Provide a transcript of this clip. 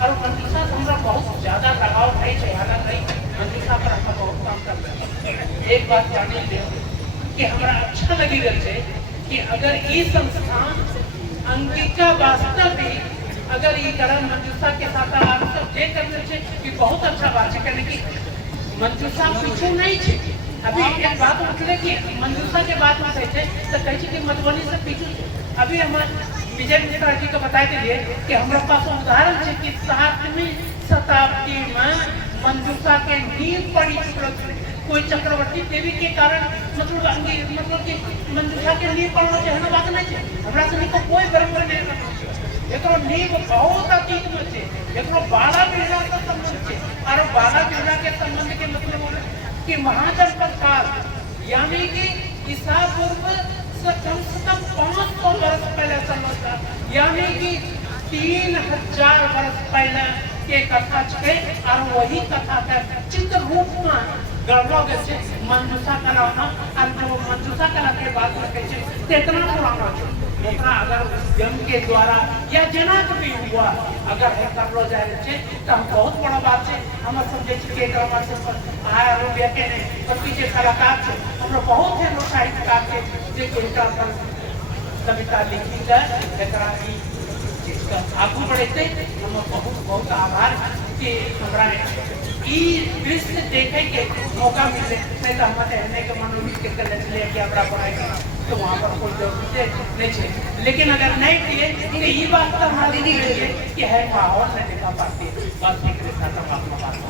और मंजूषा से हमरा बहुत ज्यादा लगाव नहीं है, हालांकि मंजूषा पर हम बहुत काम कर रहे हैं। एक बात जाने ले कि हमरा अच्छा लगी रहे है कि अगर ये संस्थान अंगिका वास्तव भी अगर ये करण मंजूषा के साथ आप सब जे करने छे कि बहुत अच्छा बात है, कहने की मंजूषा पीछे नहीं छे। अभी एक बात उठले कि मंजूषा के बात में कहते तो कहे कि मधुबनी से पीछे छे। अभी हम विजय मिश्रा जी को बताए दिए कि हमारे पास उदाहरण है कि 7वीं शताब्दी में मंजूषा के नींव पड़ी चुकल कोई चक्रवर्ती देवी के कारण मतलब कि मंजूषा के नींव पड़ना चाहिए बात नहीं है। हमरा से को कोई बराबर नहीं है। एकरो नींव बहुत अतीत में है, एकरो बाला बिरला का संबंध है। और बाला बिरला के संबंध के मतलब कि महाजनपद काल यानी कि ईसा पूर्व से कम 500 वर्ष पहले समझता, यानी कि 3000 वर्ष पहले के कथा छे। और वही कथा के चित्र रूप में गढ़लो गए छे मंजूषा कला में। और जो मंजूषा कला के बात रखे छे कितना पुराना छे, ओकरा अगर जन्म के द्वारा या जनक भी हुआ अगर है करलो जाए छे तो हम बहुत बड़ा बात है। हम समझे छे के एकरा से आया रुपया के नहीं पर पीछे कलाकार छे, हमरा बहुत है साहित्यकार के जे के एकरा पर कविता लिखी जाए एकरा की आगू बढ़ते हम बहुत बहुत आभार कि हमरा ई दृश्य देखे के मौका मिले। नहीं तो हम रहने के मनोविद के कॉलेज ले के हमरा पढ़ाई तो वहाँ पर कोई जरूरत नहीं है। लेकिन अगर नहीं दिए तो ये बात तो हमारी नहीं है कि है माहौल नहीं दिखा पाती बस एक साथ हम अपना बात